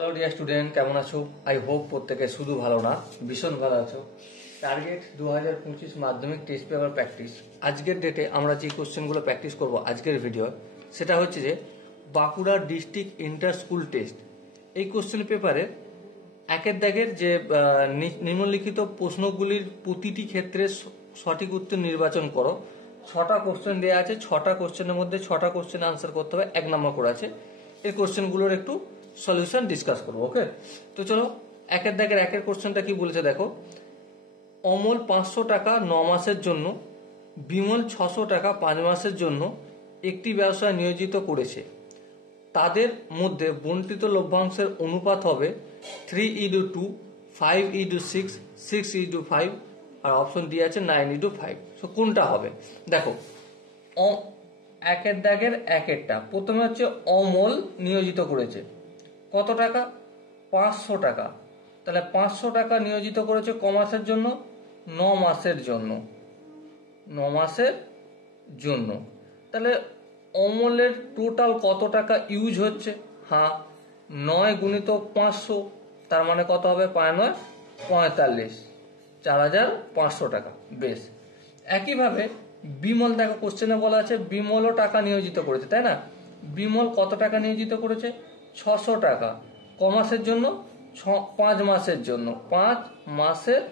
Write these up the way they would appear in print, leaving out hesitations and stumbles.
Hello dear student, কেমন আছো? I hope প্রত্যেকে শুধু ভালো না, ভীষণ ভালো আছো। টার্গেট 2025 মাধ্যমিক টেস্ট পেপার প্র্যাকটিস। আজকের ডেটে আমরা যে কোশ্চেনগুলো প্র্যাকটিস করব আজকের ভিডিও, সেটা হচ্ছে যে Bankura district inter school test. এই কোশ্চেন পেপারে একের দাগের যে নিম্নলিখিত প্রশ্নগুলির প্রতিটি ক্ষেত্রে সঠিক উত্তর নির্বাচন করো। 6টা কোশ্চেন দেওয়া আছে, 6টা কোশ্চেনের মধ্যে 6টা কোশ্চেন আনসার করতে হবে, 1 নম্বর করে আছে। এই কোশ্চেনগুলোর একটু সলিউশন ডিসকাস করবো। ওকে, তো চলো একের দাগের একের কোশ্চেনটা কি বলেছে দেখো। অমল 500 টাকা 9 মাসের জন্য, বিমল 600 টাকা 5 মাসের জন্য একটি ব্যবসায় নিয়োজিত করেছে। তাদের মধ্যে বন্টিত লভ্যাংশের অনুপাত হবে 3:2, 5:6, 6:5, আর অপশন দিয়ে আছে 9:5। সো কোনটা হবে দেখো। একের দাগের একেরটা প্রথমে হচ্ছে অমল নিয়োজিত করেছে কত টাকা, 500 টাকা। তাহলে 500 টাকা নিয়োজিত করেছে ক মাসের জন্য? 9 মাসের জন্য। 9 মাসের জন্য। তাহলে অমলের টোটাল কত টাকা ইউজ হচ্ছে? হ্যাঁ, 9 গুণিত 500, তার মানে কত হবে? 5 9 45, 4500 টাকা। বেশ, একইভাবে বিমল দেখো কোশ্চেনে বলা আছে বিমলও টাকা নিয়োজিত করেছে, তাই না? বিমল কত টাকা নিয়োজিত করেছে? 600 টাকা। ক মাসের জন্য? 5 মাসের জন্য। 5 মাসের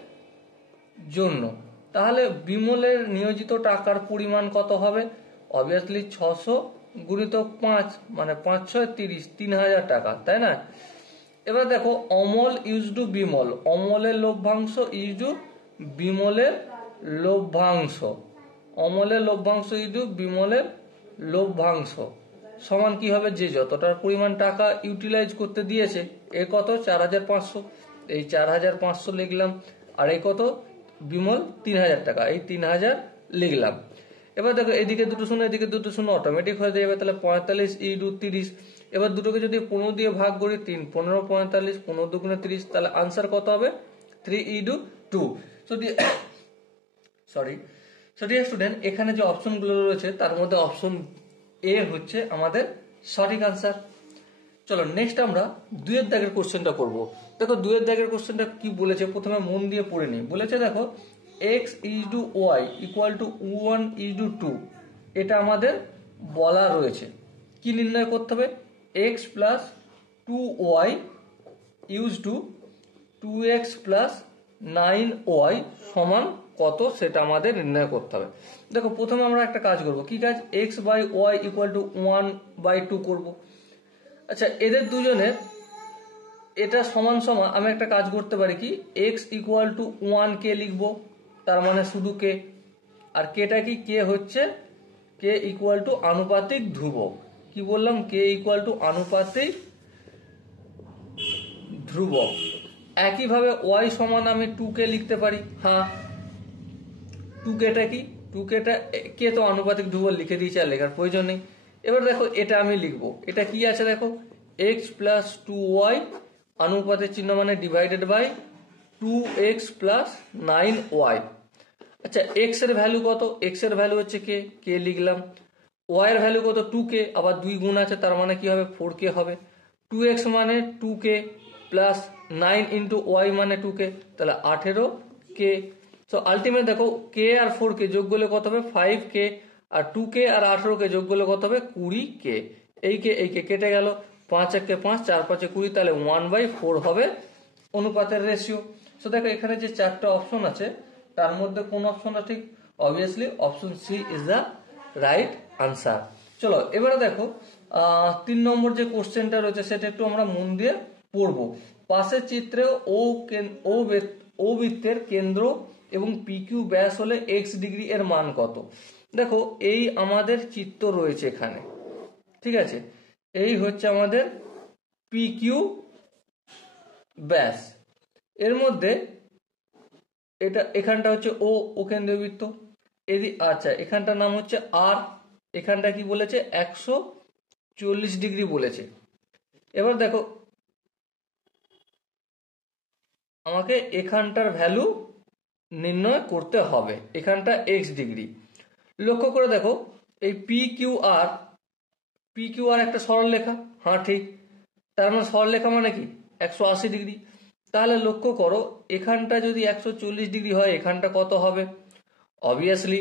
জন্য। তাহলে বিমলের নিয়োজিত টাকার পরিমাণ কত হবে? অবভিয়াসলি 600 গুণিত 5 মানে 5 6 30, 3000 টাকা, তাই না? এবার দেখো অমল ইউজ টু বিমল, অমলের লভ্যাংশ ইউজ টু বিমলের লভ্যাংশ, অমলের লভ্যাংশ ইউজ টু বিমলের লভ্যাংশ সমান কি হবে? যে যতটার পরিমাণ টাকা ইউটিলাইজ করতে দিয়েছে, এ কত? 4500। এই 4500 লিখলাম, আর এই কত? বিমল 3000 টাকা, এই 3000 লিখলাম। এবার দেখো এদিকে দুটো শূন্য এদিকে দুটো শূন্য অটোমেটিক হয়ে যাবে, তাহলে 45:30। এবার দুটোকে যদি 15 দিয়ে ভাগ করি, 3 15 45, 15 দুগুণে 30, তাহলে আনসার কত হবে? 3:2। সরি স্টুডেন্ট, এখানে যে অপশনগুলো রয়েছে তার মধ্যে অপশন এ হচ্ছে আমাদের সঠিক আনসার। চলো নেক্সট আমরা দুয়ের দাগের কোশ্চেনটা করব। দেখো দুয়ের দাগের কোশ্চেনটা কি বলেছে প্রথমে মন দিয়ে পড়ে নিই। বলেছে দেখো x:y = 1:2, এটা আমাদের বলা রয়েছে। কি নির্ণয় করতে হবে? x + 2y = 2x + 9y সমান কত, সেটা আমাদের নির্ণয় করতে হবে। দেখো প্রথমে আমরা একটা কাজ করব। কি কাজ? x/y = 1/2 করব। আচ্ছা, এদের দুজনের এটা সমান সমান আমি একটা কাজ করতে পারি কি, x = 1k লিখব, তার মানে শুধু k। আর কেটা কি? k হচ্ছে k = আনুপাতিক ধ্রুবক। কি বললাম? k = আনুপাতিক ধ্রুবক। একইভাবে y সমান আমি 2k লিখতে পারি। হ্যাঁ, 2kটা কি? 2kটা k তো আনুপাতিক ধ্রুবক লিখে দিয়েছি, আর লেখার প্রয়োজন নেই। এবার দেখো এটা আমি লিখবো, এটা কি আছে দেখো, x + 2y অনুপাতের চিহ্ন মানে ডিভাইডেড বাই 2x + 9y। আচ্ছা, x এর ভ্যালু কত? x এর ভ্যালু হচ্ছে k লিখলাম। y এর ভ্যালু কত? 2k, আবার 2 গুণ আছে, তার মানে কি হবে? 4k হবে। 2x মানে 2k প্লাস 9 ইন্টু y মানে 2k, তাহলে 18k। সো আলটিমেট দেখো k আর 4k যোগ করলে কত হবে? 5k, আর 2k আর 18k যোগ করলে কত হবে? 20k। এই কে কেটে গেল, 5 1 5, 4 5 20, তাহলে 1/4 হবে অনুপাতের রেশিও। সো দেখো এখানে যে 4টা অপশন আছে তার মধ্যে কোন অপশনটা ঠিক? Obviously option C is the right answer. চলো এবারে দেখো 3 নম্বর যে কোশ্চেনটা রয়েছে সেটা একটু আমরা মন দিয়ে পড়বো। পাশের চিত্রে ও বৃত্তের কেন্দ্র এবং PQ ব্যাস হলে x ডিগ্রি এর মান কত? দেখো এই আমাদের চিত্র রয়েছে এখানে, ঠিক আছে? এই হচ্ছে আমাদের PQ ব্যাস। এর মধ্যে এটা এখানটা হচ্ছে ও কেন্দ্রীয় বৃত্ত। আচ্ছা, এখানটার নাম হচ্ছে আর, এখানটা কি বলেছে? 140 ডিগ্রি বলেছে। এবার দেখো আমাকে এখানটার ভ্যালু নির্ণয় করতে হবে, এখানটা x ডিগ্রি। লক্ষ্য করে দেখো এই PQR একটা সরলরেখা। হ্যাঁ ঠিক, তার মানে সরলরেখা মানে কি 180 ডিগ্রি। তাহলে লক্ষ্য করো এখানটা যদি 140 ডিগ্রি হয় এখানটা কত হবে? অবভিয়াসলি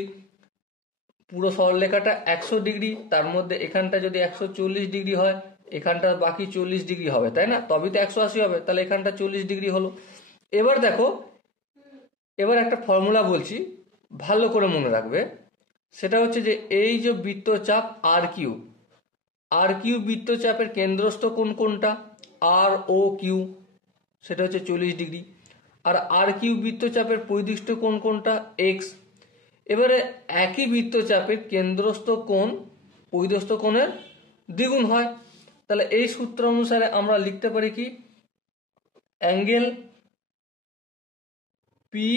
পুরো সরলরেখাটা 100 ডিগ্রি, তার মধ্যে এখানটা যদি 140 ডিগ্রি হয় এখানটা বাকি 40 ডিগ্রি হবে, তাই না? তবেই তো 180 হবে, তাহলে এখানটা 40 ডিগ্রি হলো। এবার দেখো, এবার একটা ফর্মুলা বলছি, ভালো করে মনে রাখবে। সেটা হচ্ছে যে এই যে বৃত্তচাপ আর কিউ বৃত্তচাপের কেন্দ্রস্থ কোণ কোনটা? আর ও কিউ, সেটা হচ্ছে 40 ডিগ্রি। আর কিউ বৃত্তচাপের পরিদৃষ্ট কোণ কোনটা? এক্স। এবারে একই বৃত্তচাপের কেন্দ্রস্থ কোণ পরিদৃষ্ট কোণের দ্বিগুণ হয়। তাহলে এই সূত্র অনুসারে আমরা লিখতে পারি কি? Angle P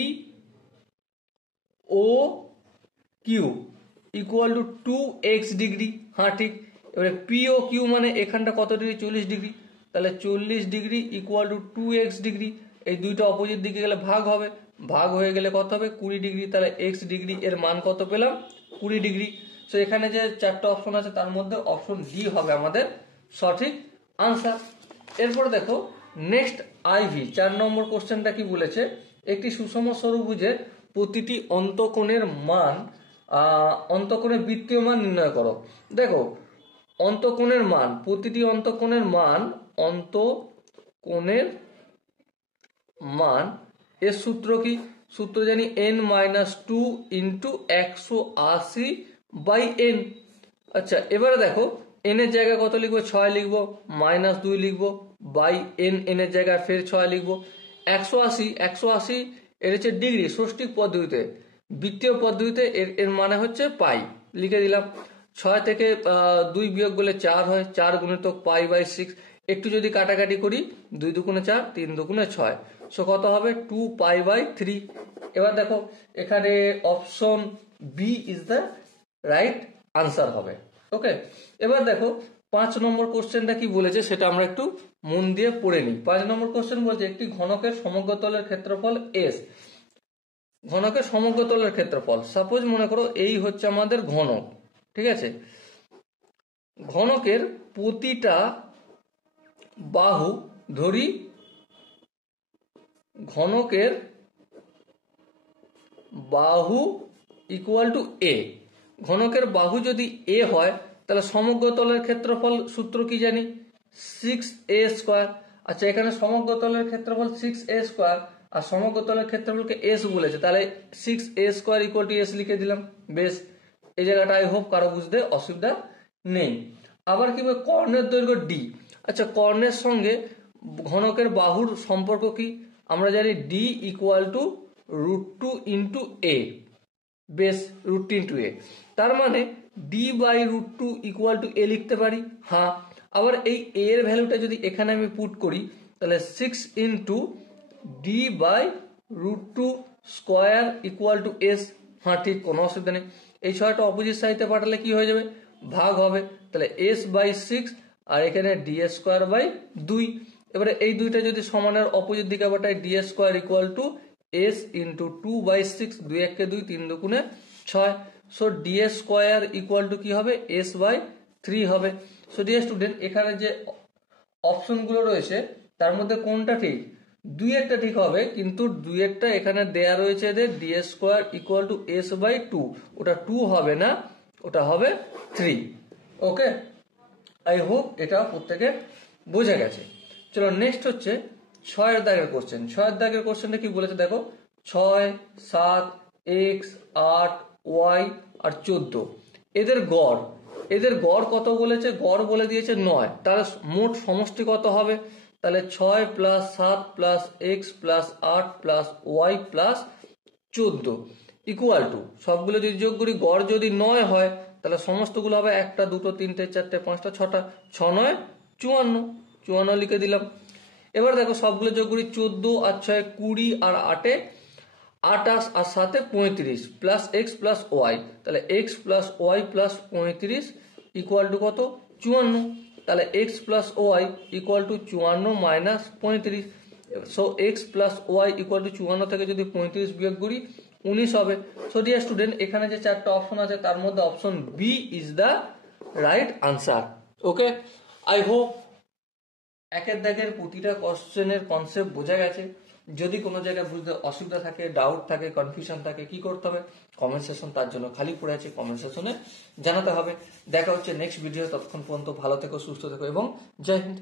O Q equal to 2x degree. হ্যাঁ ঠিক। এবারে পি ও কিউ মানে এখানটা কত ডিগ্রি? 40 ডিগ্রি। তাহলে 40 degree equal to 2x degree. এই দুইটা অপোজিট দিকে গেলে ভাগ হবে, ভাগ হয়ে গেলে কত হবে? 20 ডিগ্রি। তাহলে এক্স ডিগ্রি এর মান কত পেলাম? 20 ডিগ্রি। সো এখানে যে চারটা অপশন আছে তার মধ্যে অপশন ডি হবে আমাদের সঠিক আনসার। এরপরে দেখো নেক্সট আইভি 4 নম্বর কোশ্চেনটা কি বলেছে? একটি সুষম ষড়ভুজের প্রতিটি অন্তঃকোণের মান, অন্তঃকোণের বৃত্তীয় মান নির্ণয় করো। দেখো অন্তঃকোণের মান, প্রতিটি অন্তঃকোণের মান এর সূত্র কি? সূত্র জানি n-2 ইন্টু 180/n। আচ্ছা এবারে দেখো n এর জায়গায় কত লিখবো? 6 লিখবো, -2 লিখবো, বাই n এর জায়গায় ফের 6 লিখবো। 180 এর হচ্ছে ডিগ্রি ষষ্ঠিক পদ্ধতিতে, বৃত্তীয় পদ্ধতিতে এর মানে হচ্ছে পাই। লিখে দিলাম। 6 থেকে 2 বিয়োগ করলে 4 হয়, 4 গুণিতক π/6। একটু যদি কাটাকাটি করি, 2 দুগুণে 4, 3 দুগুণে 6, সো কত হবে? 2π/3। এবার দেখো এখানে option B is the right answer হবে। ওকে, এবার দেখো 5 নম্বর কোশ্চেনটা কি বলেছে সেটা আমরা একটু মন দিয়ে পড়ে নিই। 5 নম্বর কোশ্চেন বলছে একটি ঘনকের সমগ্র তলের ক্ষেত্রফল এস। ঘনকের সমগ্র তলের ক্ষেত্রফল, সাপোজ মনে করো এই হচ্ছে আমাদের ঘনক, ঠিক আছে? ঘনকের প্রতিটা বাহু ধরি, ঘনকের বাহু ইকুয়াল টু এ। ঘনকের বাহু যদি এ হয় তাহলে সমগ্র তলের ক্ষেত্রফল সূত্র কি জানি? 6a²। আচ্ছা এখানে সমগ্র তলের ক্ষেত্রফল 6a² আর সমগ্র তলের ক্ষেত্রফলকে এস বলেছে, তাহলে 6a² ইকুয়াল টু এস লিখে দিলাম। বেশ, এই জায়গাটা আই হোপ কারো বুঝতে অসুবিধা নেই। আবার কি বলে? কর্ণের দৈর্ঘ্য ডি। আচ্ছা কর্ণের সঙ্গে ঘনকের বাহুর সম্পর্ক কি? আমরা জানি ডি ইকুয়াল টু √2 ইন্টু এ। বেশ, √2 ইন্টু এ, তার মানে d/√2 ইকুয়াল টু এ লিখতে পারি। হ্যাঁ, আবার এই এ এর ভ্যালুটা যদি এখানে আমি পুট করি তাহলে 6 into d/√2 square equal to S. হ্যাঁ ঠিক, কোনো অসুবিধা নেই। এই 6টা অপোজিট সাইডে পাঠালে কি হয়ে যাবে? ভাগ হবে। তাহলে s/6 আর এখানে d²/2। এবারে এই দুইটা যদি সমানের অপোজিট দিকে পাঠাই, d² equal to s into 2/6, 2 1 2, 3 2 6। So d² equal to কি হবে? s/3 হবে। সো ডিয়ার স্টুডেন্ট, এখানে যে অপশনগুলো রয়েছে তার মধ্যে কোনটা ঠিক? 2 একটা ঠিক হবে, কিন্তু 2 একটা এখানে দেয়া রয়েছে যে d² ইকুয়াল টু s/2, ওটা 2 হবে না, ওটা হবে 3। ওকে, আই হোপ এটা প্রত্যেকের বোঝা গেছে। চলো নেক্সট হচ্ছে 6 দাগের কোশ্চেন। 6 দাগের কোশ্চেনটা কি বলেছে দেখো? 6, 7, x, 8, y আর 14 এদের গড় কত বলেছে? গড় বলে দিয়েছে 9। তাহলে মোট সমষ্টি কত হবে? তাহলে 6 plus 7 plus x plus 8 plus y plus 14 equal to, সবগুলো যদি যোগ করি গড় যদি 9 হয় তাহলে সমস্তগুলো হবে 1 2 3 4 5 6টা, 6 9 54, 54 লিখে দিলাম। এবার দেখো সবগুলো যোগ করি, 14 আর 6 20 আর 8 28 আর 7 35 প্লাস এক্স প্লাস ওয়াই। তাহলে x plus y plus 35 equal to কত? 54। তাহলে x plus y equal to 54 minus 35। So x plus y equal to 54 থেকে যদি 35 বিয়োগ করি 19 হবে। সো ডিয়ার স্টুডেন্ট, এখানে যে 4টা অপশন আছে তার মধ্যে option B is the right answer. Okay, I hope একের দাগের প্রতিটা কোশ্চেনের কনসেপ্ট বোঝা গেছে। যদি কোনো জায়গায় বুঝতে অসুবিধা থাকে, ডাউট থাকে, কনফিউশন থাকে, কি করতে হবে? কমেন্ট সেশন তার জন্য খালি পড়ে আছে, কমেন্ট সেশনে জানাতে হবে। দেখা হচ্ছে নেক্সট ভিডিও, ততক্ষণ পর্যন্ত ভালো থেকো, সুস্থ থেকো এবং জয় হিন্দ।